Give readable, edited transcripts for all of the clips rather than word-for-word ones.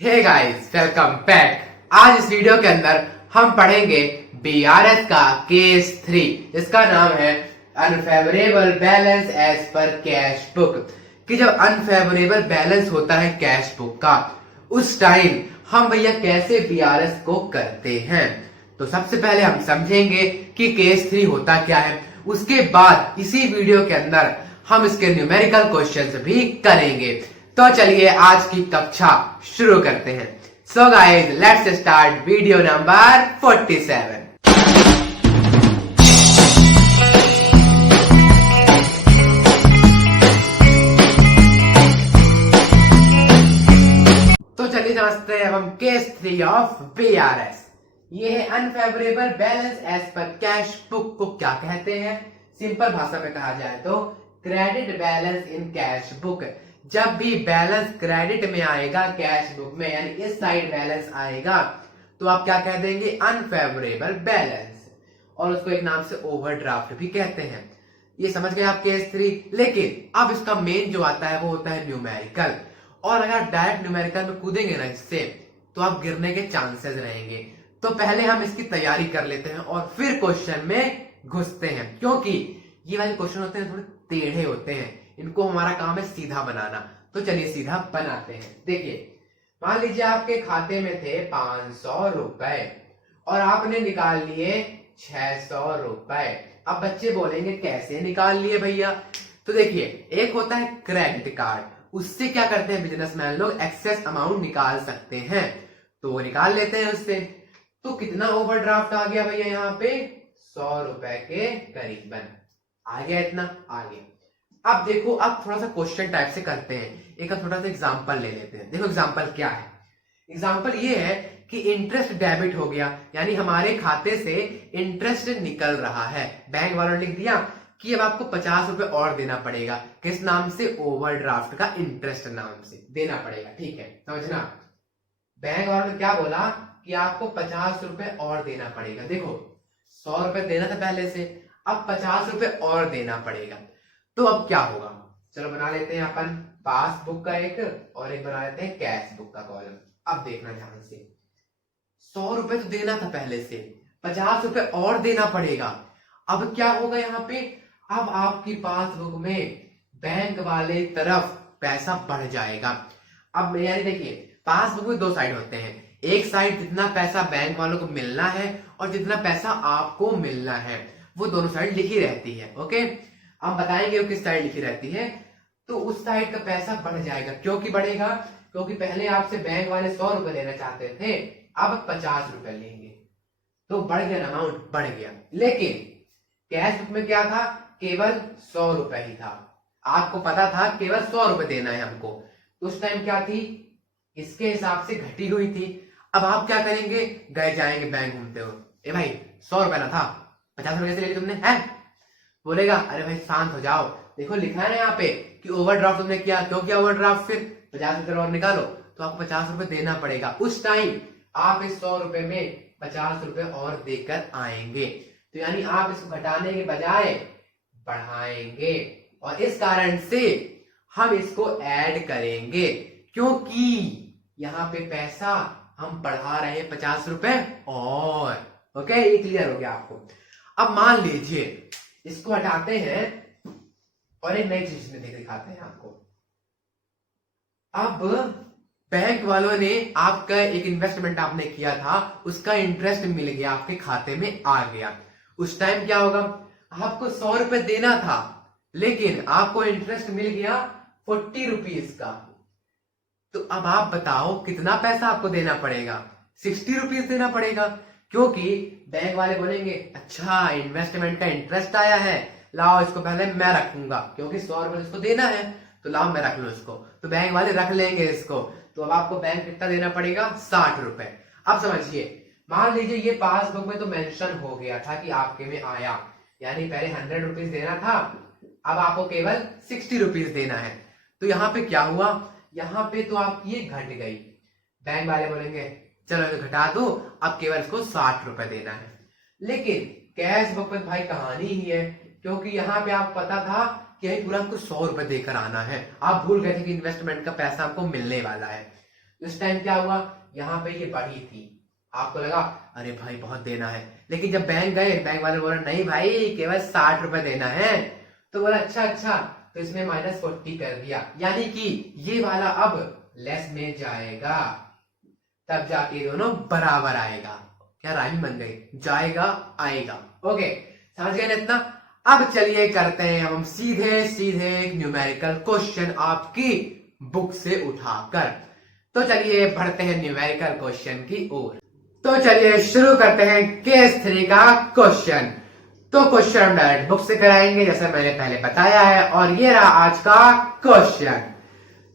Hey guys, welcome back. आज इस video के अंदर हम पढ़ेंगे बीआरएस का केस 3 जिसका नाम है unfavourable balance as per cash book. कि जब अनफेवरेबल बैलेंस होता है कैश बुक का, उस टाइम हम भैया कैसे बीआरएस को करते हैं। तो सबसे पहले हम समझेंगे कि केस 3 होता क्या है। उसके बाद इसी वीडियो के अंदर हम इसके न्यूमेरिकल क्वेश्चंस भी करेंगे। तो चलिए आज की कक्षा शुरू करते हैं। So guys, let's start video number 47। तो चलिए समझते हैं अब हम केस 3 ऑफ बीआरएस। ये है unfavourable balance as per cash book को क्या कहते हैं। सिंपल भाषा में कहा जाए तो credit balance in cash book. जब भी बैलेंस क्रेडिट में आएगा कैश बुक में, यानी इस साइड बैलेंस आएगा, तो आप क्या कह देंगे, अनफेवरेबल बैलेंस। और उसको एक नाम से ओवरड्राफ्ट भी कहते हैं। ये समझ गए आप केस 3। लेकिन अब इसका मेन जो आता है वो होता है न्यूमेरिकल। और अगर डायरेक्ट न्यूमेरिकल में कूदेंगे ना इससे, तो आप गिरने के चांसेस रहेंगे। तो पहले हम इसकी तैयारी कर लेते हैं और फिर क्वेश्चन में घुसते हैं, क्योंकि ये वाले क्वेश्चन होते हैं थोड़े टेढ़े होते हैं। इनको हमारा काम है सीधा बनाना। तो चलिए सीधा बनाते हैं। देखिए, मान लीजिए आपके खाते में थे 500 रुपए और आपने निकाल लिए 600 रुपए। अब बच्चे बोलेंगे कैसे निकाल लिए भैया। तो देखिए, एक होता है क्रेडिट कार्ड, उससे क्या करते हैं बिजनेसमैन लोग, एक्सेस अमाउंट निकाल सकते हैं, तो वो निकाल लेते हैं उससे। तो कितना ओवरड्राफ्ट आ गया भैया यहाँ पे, 100 रुपए के करीबन आ गया। इतना आ गया। अब देखो, अब थोड़ा सा क्वेश्चन टाइप से करते हैं। एक थोड़ा सा एग्जांपल ले लेते हैं। देखो एग्जांपल क्या है। एग्जांपल ये है कि इंटरेस्ट डेबिट हो गया, यानी हमारे खाते से इंटरेस्ट निकल रहा है। बैंक वालों ने लिख दिया कि अब आपको 50 रुपए और देना पड़ेगा। किस नाम से, ओवरड्राफ्ट का इंटरेस्ट नाम से देना पड़ेगा। ठीक है, समझना। बैंक वालों ने क्या बोला कि आपको 50 रुपए और देना पड़ेगा। देखो 100 रुपए देना था पहले से, अब 50 रुपए और देना पड़ेगा। तो अब क्या होगा, चलो बना लेते हैं अपन पासबुक का एक, और एक बना लेते हैं कैश बुक का कॉलम। अब देखना ध्यान से, 100 रुपए तो देना था पहले से, 50 रुपए और देना पड़ेगा। अब क्या होगा यहाँ पे, अब आपकी पासबुक में बैंक वाले तरफ पैसा बढ़ जाएगा। अब यानी देखिए, पासबुक में दो साइड होते हैं। एक साइड जितना पैसा बैंक वालों को मिलना है और जितना पैसा आपको मिलना है, वो दोनों साइड लिखी रहती है। ओके, हम बताएंगे वो किस साइड लिखी रहती है। तो उस साइड का पैसा बढ़ जाएगा। क्यों कि बढ़ेगा, क्योंकि पहले आपसे बैंक वाले 100 रुपए लेना चाहते थे, अब 50 रुपए लेंगे, तो बढ़ गया, अमाउंट बढ़ गया। लेकिन कैश बुक में क्या था, केवल 100 रुपए ही था। आपको पता था केवल 100 रुपए देना है हमको, तो उस टाइम क्या थी, इसके हिसाब से घटी हुई थी। अब आप क्या करेंगे, गए जाएंगे बैंक घूमते हो, ए भाई 100 रुपए ना था, 50 रुपए कैसे ले लिए तुमने, है? बोलेगा अरे भाई शांत हो जाओ, देखो लिखा है ना यहाँ पे कि ओवरड्राफ्ट तुमने किया। क्यों किया ओवरड्राफ्ट, फिर 50 रुपए और निकालो, तो आपको 50 रुपए देना पड़ेगा। उस टाइम आप इस 100 रुपए में 50 रुपए और देकर आएंगे। तो यानी आप इसको घटाने के बजाय बढ़ाएंगे, और इस कारण से हम इसको ऐड करेंगे, क्योंकि यहाँ पे पैसा हम बढ़ा रहे हैं 50 रुपए और। ओके, ये क्लियर हो गया आपको। अब मान लीजिए इसको हटाते हैं और एक नई चीज में दिखाते हैं आपको। अब बैंक वालों ने आपका एक इन्वेस्टमेंट आपने किया था, उसका इंटरेस्ट मिल गया, आपके खाते में आ गया। उस टाइम क्या होगा, आपको 100 रुपए देना था, लेकिन आपको इंटरेस्ट मिल गया 40 रुपीज का। तो अब आप बताओ कितना पैसा आपको देना पड़ेगा, 60 रुपीज देना पड़ेगा। क्योंकि बैंक वाले बोलेंगे अच्छा इन्वेस्टमेंट का इंटरेस्ट आया है, लाओ इसको पहले मैं रखूंगा, क्योंकि 100 रुपए इसको देना है, तो लाओ मैं रख लूं इसको। तो बैंक वाले रख लेंगे इसको। तो अब आपको बैंक कितना देना पड़ेगा, 60 रुपए। अब समझिए, मान लीजिए ये पासबुक में तो मेंशन हो गया था कि आपके में आया, यानी पहले 100 रुपीज देना था, अब आपको केवल 60 रुपीज देना है। तो यहाँ पे क्या हुआ, यहाँ पे तो आपकी ये घट गई। बैंक वाले बोलेंगे चलो तो घटा दो, अब केवल इसको 60 रुपए देना है। लेकिन कैश बुक में भाई कहानी ही है, क्योंकि यहाँ पे आप पता था कि पूरा आपको 100 रुपए देकर आना है। आप भूल गए थे कि इन्वेस्टमेंट का पैसा आपको मिलने वाला है। उस टाइम क्या हुआ, यहाँ पे ये बढ़ी थी, आपको लगा अरे भाई बहुत देना है, लेकिन जब बैंक गए, बैंक वाले बोला नहीं भाई केवल 60 रुपए देना है, तो बोला अच्छा अच्छा, तो इसमें -40 कर दिया, यानी कि ये वाला अब लेस में जाएगा, तब जाके दोनों बराबर आएगा। क्या राइम बन गई, जाएगा आएगा। ओके, समझ गए ना इतना। अब चलिए करते हैं हम सीधे सीधे एक न्यूमेरिकल क्वेश्चन आपकी बुक से उठाकर। तो चलिए बढ़ते हैं न्यूमेरिकल क्वेश्चन की ओर। तो चलिए शुरू करते हैं केस 3 का क्वेश्चन। तो क्वेश्चन हम डायरेक्ट बुक से कराएंगे जैसे मैंने पहले बताया है, और ये रहा आज का क्वेश्चन।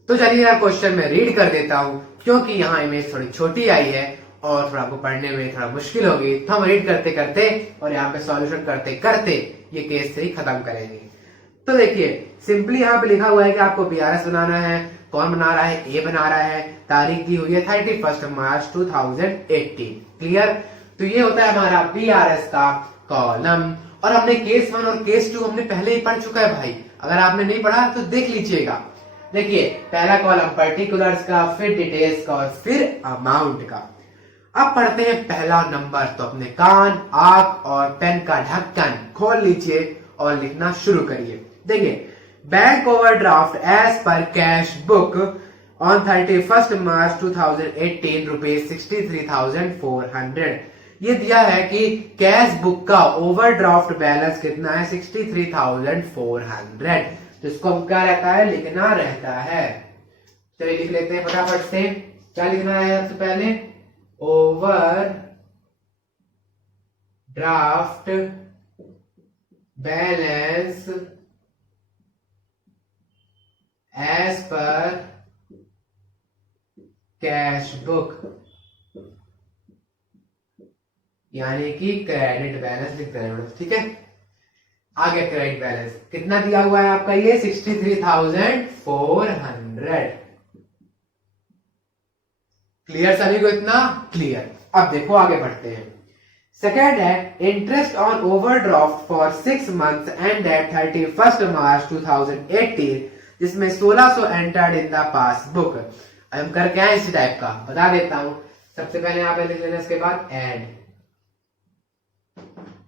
तो चलिए यार क्वेश्चन में रीड कर देता हूं, क्योंकि यहाँ इमेज थोड़ी छोटी आई है और थोड़ा आपको पढ़ने में थोड़ा मुश्किल होगी, तो हम रीड करते करते और यहाँ पे सॉल्यूशन करते करते ये केस 3 खत्म करेंगे। तो देखिए सिंपली यहाँ पे लिखा हुआ है कि आपको BRS बनाना है। कौन बना रहा है, ए बना रहा है। तारीख दी हुई है 31 मार्च 2018। क्लियर। तो ये होता है हमारा BRS का कॉलम, और हमने केस 1 और केस 2 हमने पहले ही पढ़ चुका है भाई, अगर आपने नहीं पढ़ा तो देख लीजिएगा। देखिए पहला कॉलम पर्टिकुलर्स का, फिर डिटेल्स का और फिर अमाउंट का। अब पढ़ते हैं पहला नंबर, तो अपने कान, आंख और पेन का ढक्कन खोल लीजिए और लिखना शुरू करिए। देखिए bank overdraft as per cash book on 31 March 2018 rupees 63,400। ये दिया है कि कैश बुक का ओवरड्राफ्ट बैलेंस कितना है, 63,400। तो इसको हम क्या रहता है, लिखना रहता है। चलिए लिख लेते हैं फटाफट से। क्या लिखना है सबसे पहले, overdraft balance as per cash book, यानी कि क्रेडिट बैलेंस लिखते हैं। ठीक है, आगे क्रेडिट बैलेंस कितना दिया हुआ है आपका, ये 63,400। क्लियर सभी को इतना, क्लियर। अब देखो आगे बढ़ते हैं। सेकेंड है interest on overdraft for 6 months end at 31 March 2018, जिसमें 1600 एंटर्ड इन द पासबुक। हम करके आए इसी टाइप का, बता देता हूं। सबसे पहले यहाँ पे लिख लेना, इसके बाद एड,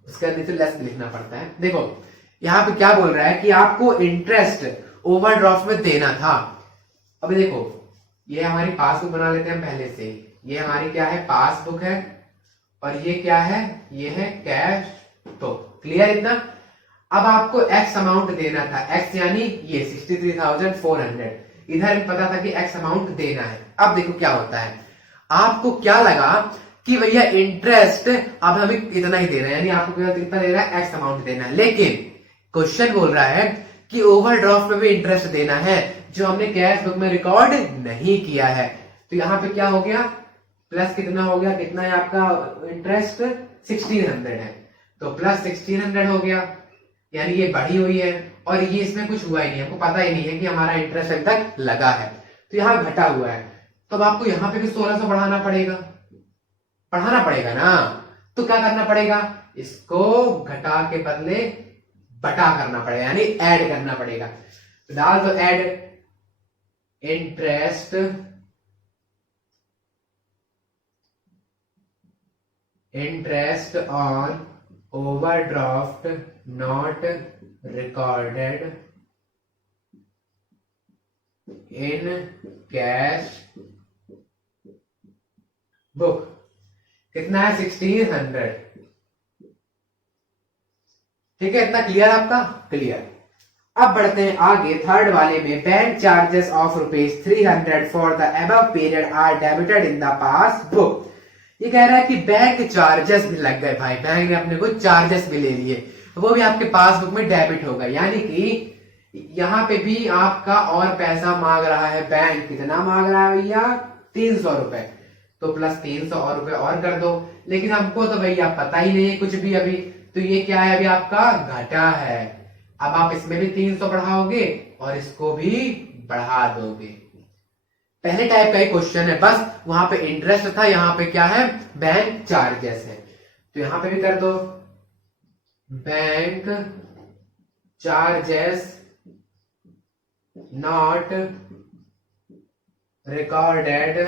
उसके नीचे लेस लिखना पड़ता है। देखो यहाँ पे क्या बोल रहा है कि आपको इंटरेस्ट ओवरड्राफ्ट में देना था। अभी देखो ये हमारी पासबुक बना लेते हैं पहले से। ये हमारी क्या है, पासबुक है, और ये क्या है, ये है कैश बुक। क्लियर इतना। अब आपको एक्स अमाउंट देना था, एक्स यानी ये 63,400। इधर पता था कि एक्स अमाउंट देना है। अब देखो क्या होता है, आपको क्या लगा कि भैया इंटरेस्ट अब हमें इतना ही देना है, यानी आपको कितना देना है, एक्स अमाउंट देना है। लेकिन क्वेश्चन बोल रहा है कि ओवरड्राफ्ट में भी इंटरेस्ट देना है, जो हमने कैश बुक में रिकॉर्ड नहीं किया है। तो यहाँ पे क्या हो गया, प्लस कितना हो गया, कितना है आपका इंटरेस्ट, 1600 है, तो प्लस 1600 हो गया, यानी ये बढ़ी हुई है, और ये इसमें कुछ हुआ ही नहीं, हमको पता ही नहीं है कि हमारा इंटरेस्ट अभी तक लगा है, तो यहाँ घटा हुआ है। तो अब आपको यहाँ पे भी 1600 बढ़ाना पड़ेगा ना। तो क्या करना पड़ेगा, इसको घटा के बदले बटा करना पड़ेगा, यानी ऐड करना पड़ेगा। तो डाल दो add interest on overdraft not recorded in cash book, कितना है, 1600। ठीक है, इतना क्लियर आपका, क्लियर। अब बढ़ते हैं आगे थर्ड वाले में। Bank charges of ₹300 for the above period are debited in the passbook. ये कह रहा है कि बैंक चार्जेस भी लग गए भाई, बैंक ने अपने को चार्जेस भी ले लिए, वो भी आपके पासबुक में डेबिट होगा, यानी कि यहाँ पे भी आपका और पैसा मांग रहा है बैंक। कितना मांग रहा है भैया, 300 रुपए। तो प्लस 300 और रुपए और कर दो, लेकिन हमको तो भैया पता ही नहीं है कुछ भी अभी। तो ये क्या है, अभी आपका घटा है। अब आप इसमें भी 300 बढ़ाओगे और इसको भी बढ़ा दोगे। पहले टाइप का ही क्वेश्चन है, बस वहां पे इंटरेस्ट था, यहाँ पे क्या है, बैंक चार्जेस है। तो यहां पे भी कर दो bank charges not recorded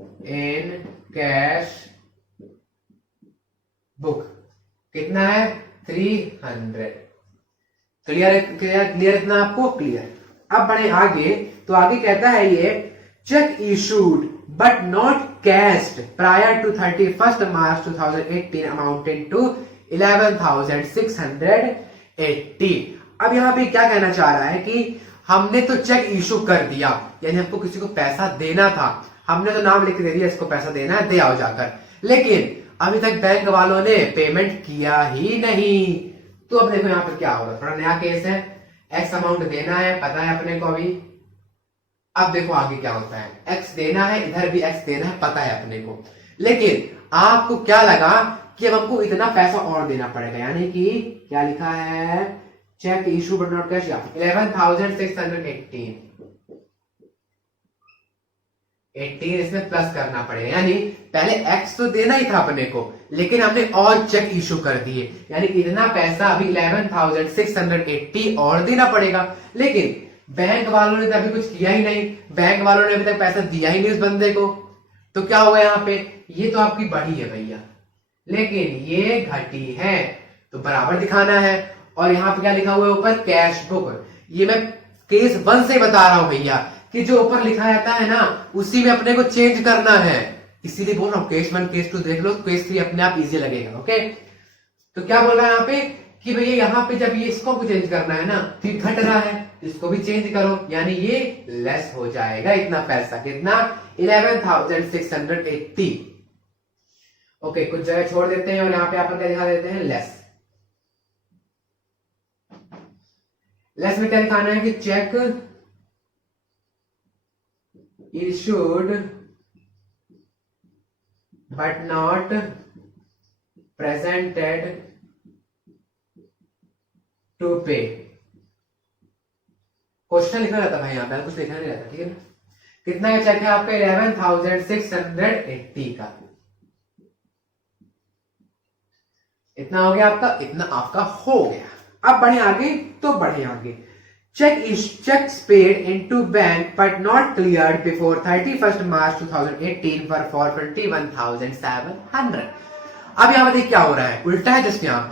in cash book कितना है 300। क्लियर क्लियर इतना आपको क्लियर। अब बढ़े आगे तो आगे कहता है ये cheque issued but not cashed prior to 31 March 2018 amounted to 11,680। अब यहां पे क्या कहना चाह रहा है कि हमने तो चेक इशू कर दिया, यानी हमको किसी को पैसा देना था, हमने तो नाम लिख के दे दिया इसको पैसा देना है, दे आओ जाकर, लेकिन अभी तक बैंक वालों ने पेमेंट किया ही नहीं। तो अब देखो यहाँ पे क्या होगा, थोड़ा नया केस है, एक्स अमाउंट देना है, पता है अपने को अभी। अब देखो आगे क्या होता है, एक्स देना है, इधर भी एक्स देना है, पता है अपने को, लेकिन आपको क्या लगा कि अब हमको इतना पैसा और देना पड़ेगा, यानी कि क्या लिखा है cheque issue but not cash 11,618 इसमें प्लस करना पड़ेगा, यानी पहले एक्स तो देना ही था अपने को, लेकिन हमने और चेक इशू कर दिए, यानी इतना पैसा अभी 11,680 और देना पड़ेगा। लेकिन बैंक वालों ने तो अभी कुछ किया ही नहीं, बैंक वालों ने अभी तक पैसा दिया ही नहीं उस बंदे को, तो क्या होगा यहाँ पे, ये तो आपकी बढ़ी है भैया, लेकिन ये घटी है, तो बराबर दिखाना है। और यहाँ पे क्या लिखा हुआ है ऊपर कैश बुक, ये मैं केस 1 से बता रहा हूं भैया कि जो ऊपर लिखा रहता है ना उसी में अपने को चेंज करना है, इसीलिए बोल रहा हूं केस 1 केस 2 देख लो, केस 3 अपने आप इजी लगेगा। ओके, तो क्या बोल रहा है यहाँ पे कि भैया यहाँ पे जब ये इसको चेंज करना है ना तो ये घट रहा है, इसको भी चेंज करो, यानी ये लेस हो जाएगा इतना पैसा, कितना 11,680। ओके, कुछ जगह छोड़ देते हैं और यहाँ पे अपन क्या दिखा देते हैं लेस। लेस में क्या दिखाना है कि cheque issued but not presented to pay। Question लिखना रहता भाई, यहाँ पे कुछ लिखना नहीं रहता, ठीक है ना। कितना का चेक है आपका 11,680 का, इतना हो गया आपका, इतना आपका हो गया। अब बढ़े आगे तो बढ़े आगे, checks paid into bank but not cleared before 31st March 2018 for 21,700। अब यहाँ पे देखिए क्या हो रहा है, उल्टा है जस्ट यहाँ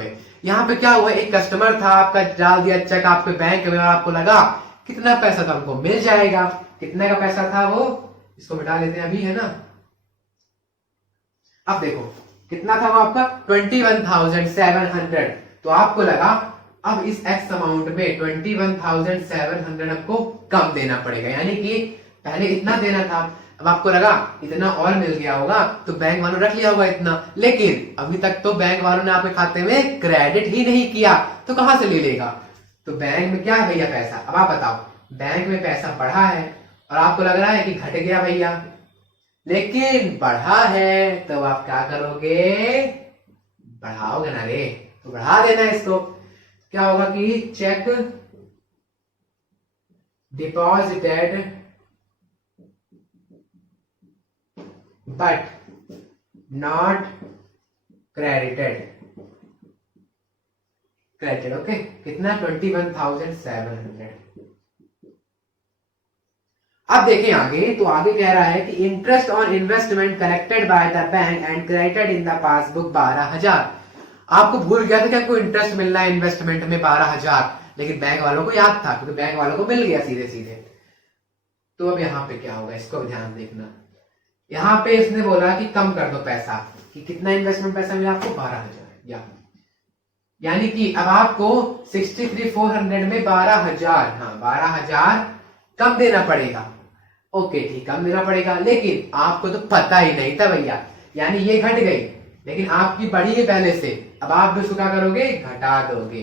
पे क्या हुआ, एक कस्टमर था आपका, डाल दिया चेक आपके बैंक में और आपको लगा कितना पैसा था हमको मिल जाएगा, कितने का पैसा था वो, इसको मिटा लेते हैं अभी, है ना। अब देखो कितना था वो आपका 21,700, तो आपको लगा अब इस x अमाउंट में 21,700 आपको कम देना पड़ेगा, यानी कि पहले इतना देना था, अब आपको लगा इतना और मिल गया होगा तो बैंक वालों रख लिया होगा इतना, लेकिन अभी तक तो बैंक वालों ने आपके खाते में क्रेडिट ही नहीं किया, तो कहां से ले लेगा। तो बैंक में क्या है भैया पैसा, अब आप बताओ, बैंक में पैसा बढ़ा है और आपको लग रहा है कि घट गया भैया, लेकिन बढ़ा है तो आप क्या करोगे, बढ़ाओगे ना रे, तो बढ़ा देना इसको। क्या होगा कि check deposited but not credited, okay, कितना 21,700। अब देखें आगे, तो आगे कह रहा है कि interest on investment collected by the bank and credited in the passbook 12,000। आपको भूल गया था कि आपको इंटरेस्ट मिलना है इन्वेस्टमेंट में 12,000, लेकिन बैंक वालों को याद था क्योंकि बैंक वालों को मिल गया सीधे सीधे। तो अब यहाँ पे क्या होगा, इसको ध्यान देखना, यहाँ पे इसने बोला कि कम कर दो पैसा, कि कितना इन्वेस्टमेंट पैसा मिला आपको 12,000, यानी कि अब आपको 63,400 में 12,000, हाँ 12,000 कम देना पड़ेगा। ओके ठीक, कम देना पड़ेगा, लेकिन आपको तो पता ही नहीं था भैया, यानी ये घट गई लेकिन आपकी बढ़ी है पहले से, अब आप भी उसको क्या करोगे, घटा दोगे।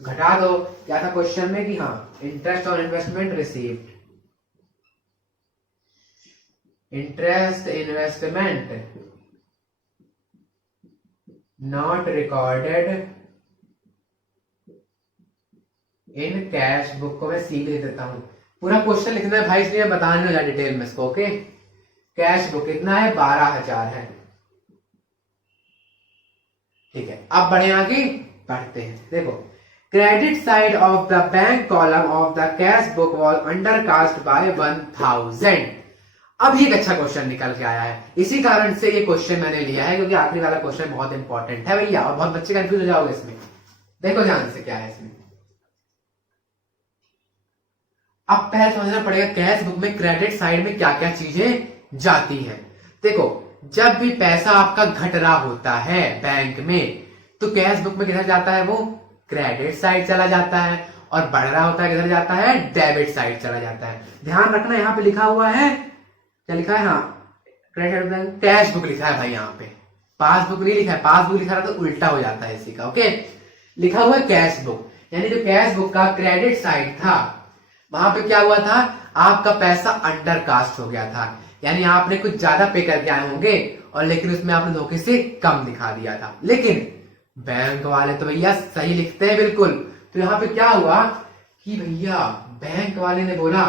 घटा दो, क्या था क्वेश्चन में कि हाँ interest on investment received, interest investment not recorded in cash book को मैं सीख लिख देता हूं, पूरा क्वेश्चन लिखना है भाई, इसलिए बताने लगा डिटेल में इसको। ओके, कैश बुक कितना है 12,000 है, ठीक है। अब बढ़े आगे, बढ़ते हैं, देखो credit side of the bank column of the cash book was undercast bye 1,000। अब ये एक अच्छा क्वेश्चन निकल के आया है, इसी कारण से ये क्वेश्चन मैंने लिया है, क्योंकि आखिरी वाला क्वेश्चन बहुत इंपॉर्टेंट है भैया, और बहुत बच्चे कंफ्यूज हो जाओगे इसमें। देखो ध्यान से क्या है इसमें। अब पहले समझना पड़ेगा कैश बुक में क्रेडिट साइड में क्या क्या चीजें जाती है। देखो, जब भी पैसा आपका घट रहा होता है बैंक में, तो कैश बुक में किधर जाता है, वो क्रेडिट साइड चला जाता है, और बढ़ रहा होता है किधर जाता है, डेबिट साइड चला जाता है। ध्यान रखना, यहाँ पे लिखा हुआ है, क्या लिखा है, हाँ क्रेडिट कैश बुक लिखा है भाई, यहाँ पे पासबुक नहीं लिखा है, पासबुक लिखा रहा तो उल्टा हो जाता है इसी का। ओके, लिखा हुआ है कैश बुक, यानी जो कैश बुक का क्रेडिट साइड था, वहां पे क्या हुआ था, आपका पैसा अंडर कास्ट हो गया था, यानी आपने कुछ ज्यादा पे करके आए होंगे, और लेकिन उसमें आपने धोखे से कम दिखा दिया था। लेकिन बैंक वाले तो भैया सही लिखते हैं बिल्कुल। तो यहाँ पे क्या हुआ कि भैया बैंक वाले ने बोला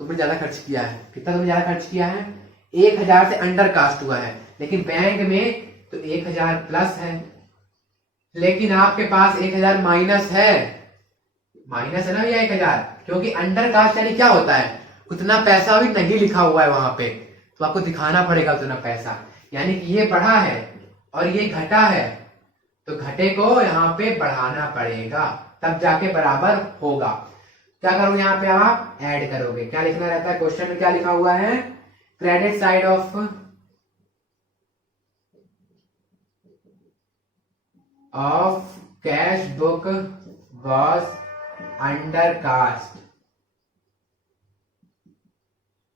तुमने ज्यादा खर्च किया है। कितना तुमने ज्यादा खर्च किया है, 1000 से अंडर कास्ट हुआ है, लेकिन बैंक में तो 1000 प्लस है, लेकिन आपके पास 1000 माइनस है। माइनस है ना भैया 1000, क्योंकि अंडर कास्ट यानी क्या होता है, उतना पैसा भी नहीं लिखा हुआ है वहां पे, तो आपको दिखाना पड़ेगा उतना पैसा, यानी कि ये बढ़ा है और ये घटा है, तो घटे को यहाँ पे बढ़ाना पड़ेगा, तब जाके बराबर होगा। क्या करोगे, यहाँ पे आप ऐड करोगे। क्या लिखना रहता है क्वेश्चन में, क्या लिखा हुआ है, credit side of cash book was undercast,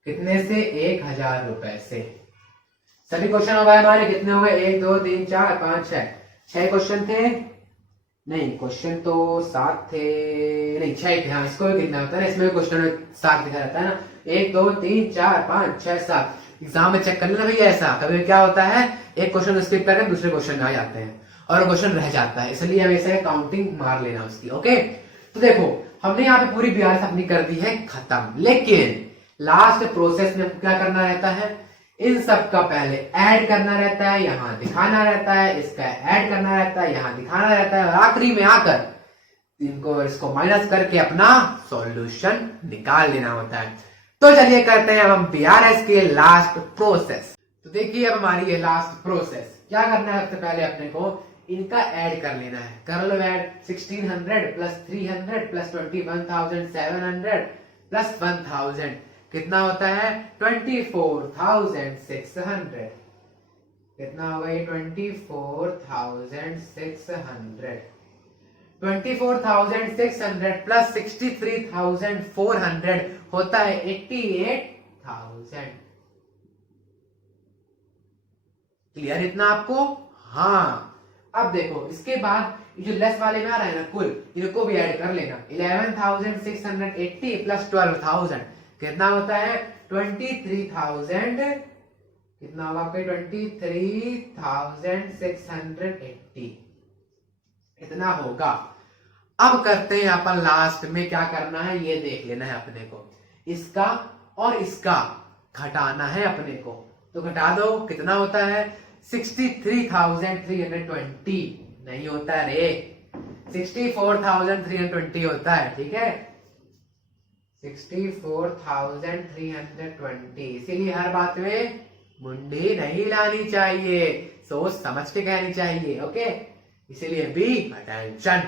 कितने से, 1000 रुपए से। सभी क्वेश्चन हो गए हमारे, कितने हो गए, 1 2 3 4 5 6 क्वेश्चन थे, नहीं क्वेश्चन तो 7 थे, नहीं 6 थे। हाँ, इसको भी कितना होता है ना, इसमें क्वेश्चन 7 लिखा रहता है ना, 1 2 3 4 5 6 7। एग्जाम में चेक कर लेना भैया, ऐसा कभी क्या होता है, एक क्वेश्चन स्किप करके दूसरे क्वेश्चन आ जाते हैं और क्वेश्चन रह जाता है, इसलिए हमेशा काउंटिंग मार लेना उसकी। ओके, तो देखो हमने यहाँ पे पूरी BRS अपनी कर दी है खत्म, लेकिन लास्ट प्रोसेस में क्या करना रहता है, इन सब का पहले ऐड करना रहता है, यहां दिखाना रहता है, इसका ऐड करना रहता है, यहां दिखाना रहता है, और आखिरी में आकर इसको माइनस करके अपना सॉल्यूशन निकाल लेना होता है। तो चलिए करते हैं अब हम BRS के लास्ट प्रोसेस। तो देखिए अब हमारी ये लास्ट प्रोसेस, क्या करना है, सबसे पहले अपने को इनका ऐड कर लेना है। कर लो ऐड, 1600 प्लस 300 प्लस 21,700 प्लस 1000 कितना होता है, 24,600। कितना होगा ये, 24,600। 24,600 प्लस 63,400 होता है 88,000। क्लियर इतना आपको? हाँ, अब देखो इसके बाद ये जो लेस वाले में आ रहा है ना कुल, इनको भी ऐड कर लेना। 11,680 प्लस 12,000 कितना होता है, 23,000। कितना होगा आपका, 23,680 इतना होगा। अब करते हैं अपन लास्ट में क्या करना है, ये देख लेना है अपने को, इसका और इसका घटाना है अपने को। तो घटा दो, कितना होता है, 63,320 नहीं होता है रे, 64,320 होता है, ठीक है, 64,320। इसीलिए हर बात में मुंडी नहीं लानी चाहिए, सोच समझ के कहनी चाहिए। ओके, इसीलिए बी अटेंशन।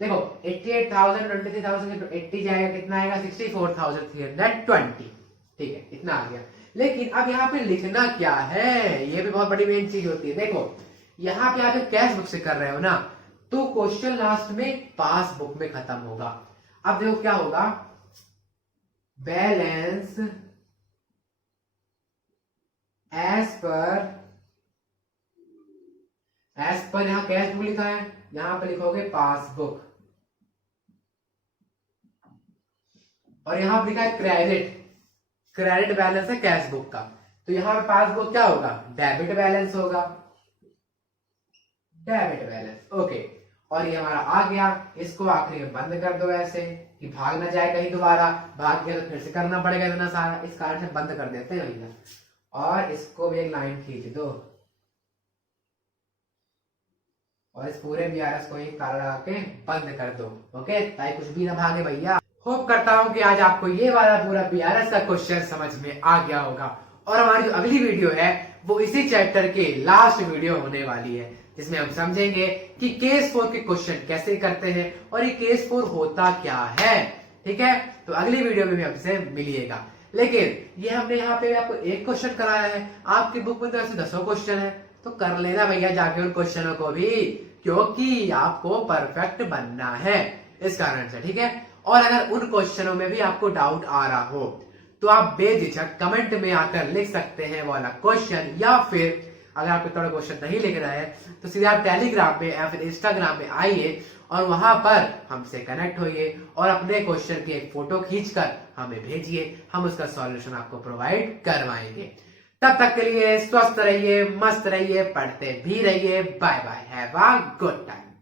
देखो 88,000 23,000 80 जाएगा, कितना आएगा, 64,320। ठीक है, इतना आ गया। लेकिन अब यहाँ पे लिखना क्या है, ये भी बहुत बड़ी मेन चीज होती है। देखो यहाँ पे आप कैश बुक से कर रहे हो ना, तो क्वेश्चन लास्ट में पासबुक में खत्म होगा। अब देखो क्या होगा, बैलेंस एज पर यहां कैश बुक लिखा है, यहां पे लिखोगे पासबुक, और यहां पर लिखा है क्रेडिट बैलेंस है कैश बुक का, तो यहां पे पासबुक क्या होगा, डेबिट बैलेंस होगा, डेबिट बैलेंस। ओके, और ये हमारा आ गया। इसको आखिरी में बंद कर दो ऐसे कि भाग ना जाए कहीं, दोबारा भाग गया तो फिर से करना पड़ेगा इतना सारा, इस कारण से बंद कर देते हैं भैया। और इसको भी एक लाइन खींच दो, और इस पूरे BRS को एक ताला लगा के बंद कर दो। ओके, ताकि कुछ भी ना भागे भैया। होप करता हूं कि आज आपको ये वाला पूरा बीआरएस का क्वेश्चन समझ में आ गया होगा। और हमारी जो अगली वीडियो है वो इसी चैप्टर के लास्ट वीडियो होने वाली है, जिसमें हम समझेंगे कि केस 4 के क्वेश्चन कैसे करते हैं और ये केस 4 होता क्या है। ठीक है, तो अगली वीडियो में भी हमसे मिलिएगा। लेकिन ये हमने यहाँ पे आपको एक क्वेश्चन कराया है, आपकी बुक में तो ऐसे 10 क्वेश्चन है, तो कर लेना भैया जाके उन क्वेश्चनों को भी, क्योंकि आपको परफेक्ट बनना है इस कारण से। ठीक है, और अगर उन क्वेश्चनों में भी आपको डाउट आ रहा हो तो आप बेझिझक कमेंट में आकर लिख सकते हैं वाला क्वेश्चन, या फिर अगर आपको थोड़ा क्वेश्चन नहीं लिखना है तो सीधे आप टेलीग्राम पे या फिर इंस्टाग्राम पे आइए और वहां पर हमसे कनेक्ट होइए और अपने क्वेश्चन की एक फोटो खींचकर हमें भेजिए, हम उसका सॉल्यूशन आपको प्रोवाइड करवाएंगे। तब तक के लिए स्वस्थ रहिए, मस्त रहिए, पढ़ते भी रहिए। Bye bye, have a good time.